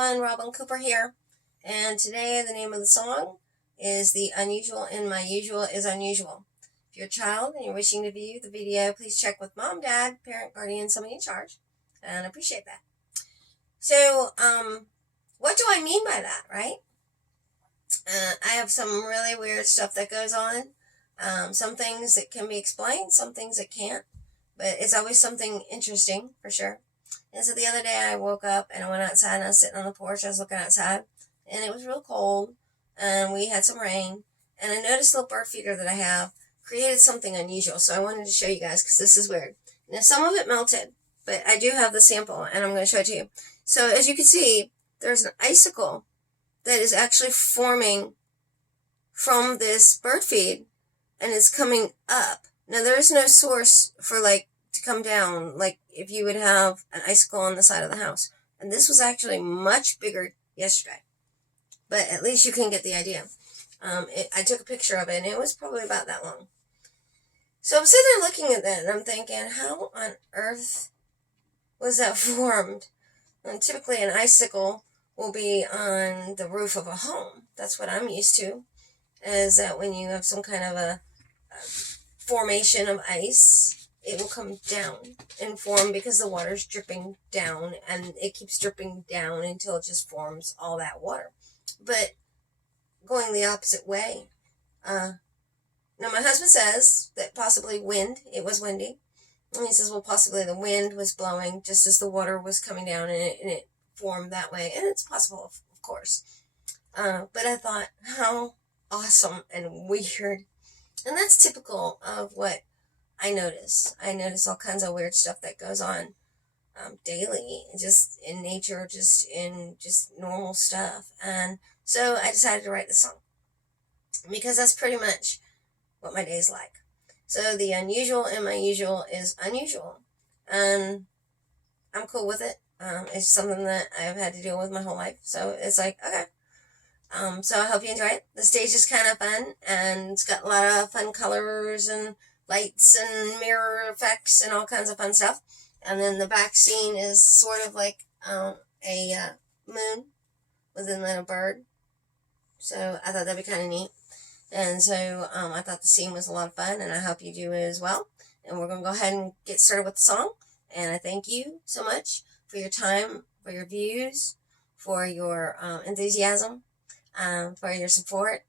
everyone, Robin Cooper here, and today the name of the song is The Unusual in My Usual is Unusual. If you're a child and you're wishing to view the video, please check with mom, dad, parent, guardian, somebody in charge, and I appreciate that. So, what do I mean by that, right? I have some really weird stuff that goes on, some things that can be explained, some things that can't, but it's always something interesting, for sure. And so the other day I woke up and I went outside and I was sitting on the porch. I was looking outside and it was real cold and we had some rain. And I noticed a little bird feeder that I have created something unusual. So I wanted to show you guys because this is weird. Now some of it melted, but I do have the sample and I'm going to show it to you. So as you can see, there's an icicle that is actually forming from this bird feed and it's coming up. Now there is no source for to come down, like if you would have an icicle on the side of the house. And this was actually much bigger yesterday. But at least you can get the idea. I took a picture of it, and it was probably about that long. So I'm sitting there looking at that, and I'm thinking, how on earth was that formed? And typically an icicle will be on the roof of a home. That's what I'm used to, is that when you have some kind of a formation of ice, it will come down and form because the water's dripping down and it keeps dripping down until it just forms all that water. But going the opposite way. Now my husband says that possibly wind, it was windy. And he says, well, possibly the wind was blowing just as the water was coming down and it formed that way. And it's possible, of course. But I thought, how awesome and weird. And that's typical of what I notice all kinds of weird stuff that goes on daily, just in nature, just normal stuff. And so I decided to write the song because that's pretty much what my day's like. So the unusual in my usual is unusual, and I'm cool with it. It's something that I've had to deal with my whole life, so it's like, okay. So I hope you enjoy it. The stage is kind of fun, and it's got a lot of fun colors and lights and mirror effects and all kinds of fun stuff. And then the back scene is sort of like a moon with a little bird. So I thought that'd be kind of neat. And so I thought the scene was a lot of fun, and I hope you do as well. And we're going to go ahead and get started with the song. And I thank you so much for your time, for your views, for your enthusiasm, for your support.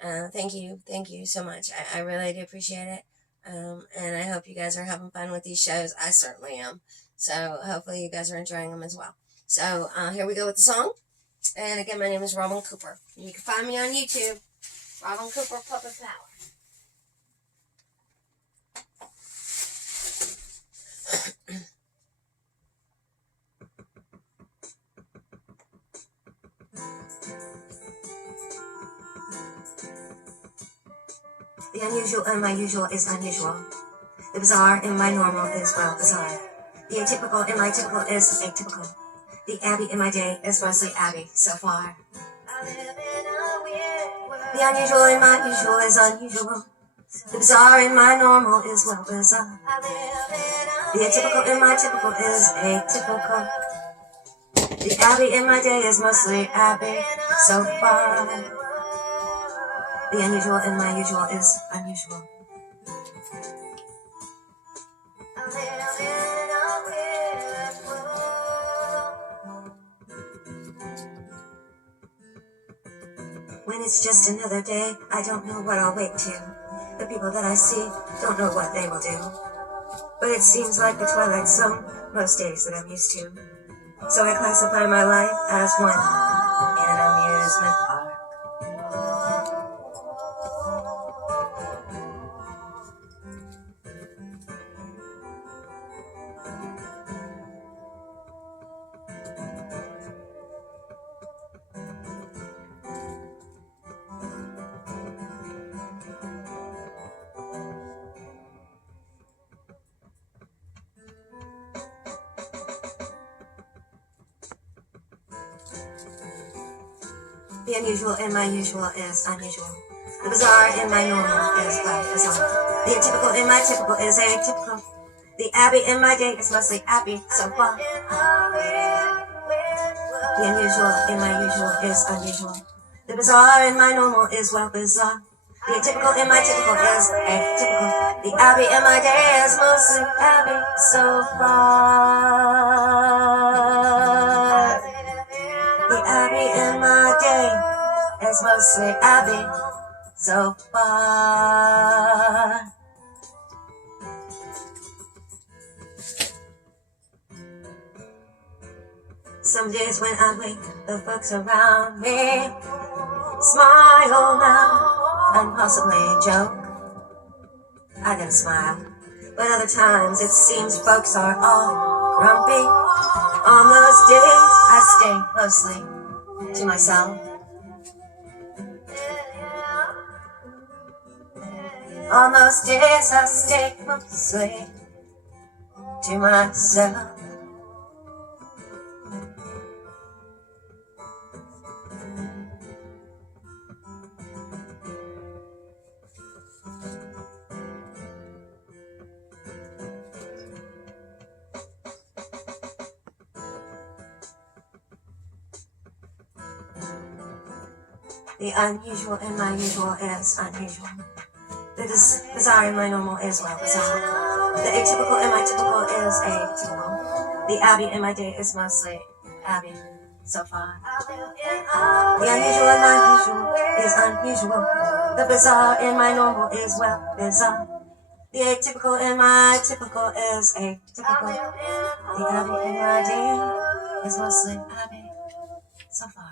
Thank you so much. I really do appreciate it. And I hope you guys are having fun with these shows. I certainly am. So hopefully you guys are enjoying them as well. So here we go with the song. And again, my name is Robin Cooper. You can find me on YouTube, Robin Cooper Puppet Power. The unusual in my usual is unusual. The bizarre in my normal is, well, bizarre. The atypical in my typical is atypical. The Abby in my day is mostly Abby, so far. The unusual in my usual is unusual. The bizarre in my normal is, well, bizarre. The atypical in my typical is atypical. The Abby in my day is mostly Abby, so far. The unusual in my usual is unusual. When it's just another day, I don't know what I'll wake to. The people that I see don't know what they will do. But it seems like the twilight zone most days that I'm used to. So I classify my life as one in an amusement park. The unusual in my usual is unusual. The bizarre in my normal is, well, bizarre. The atypical in my typical is atypical. The Abby in my day is mostly Abby, so far. The The unusual in my usual is unusual. The bizarre in my normal is well bizarre. The atypical in my typical is atypical. The Abby in my day is mostly Abby so far. The Abby in my day is mostly Abby so far. Some days when I wake, the folks around me smile now and possibly joke. I gotta smile. But other times it seems folks are all grumpy. On those days I stay mostly to myself. On those days I stay mostly to myself. The unusual in my usual is unusual. The bizarre in my normal is well bizarre. The atypical in my typical is atypical. The Abby in my day is mostly Abby so far. The unusual in my usual is unusual. The bizarre in my normal is well bizarre. The atypical in my typical is atypical. The Abby in my day is mostly Abby so far.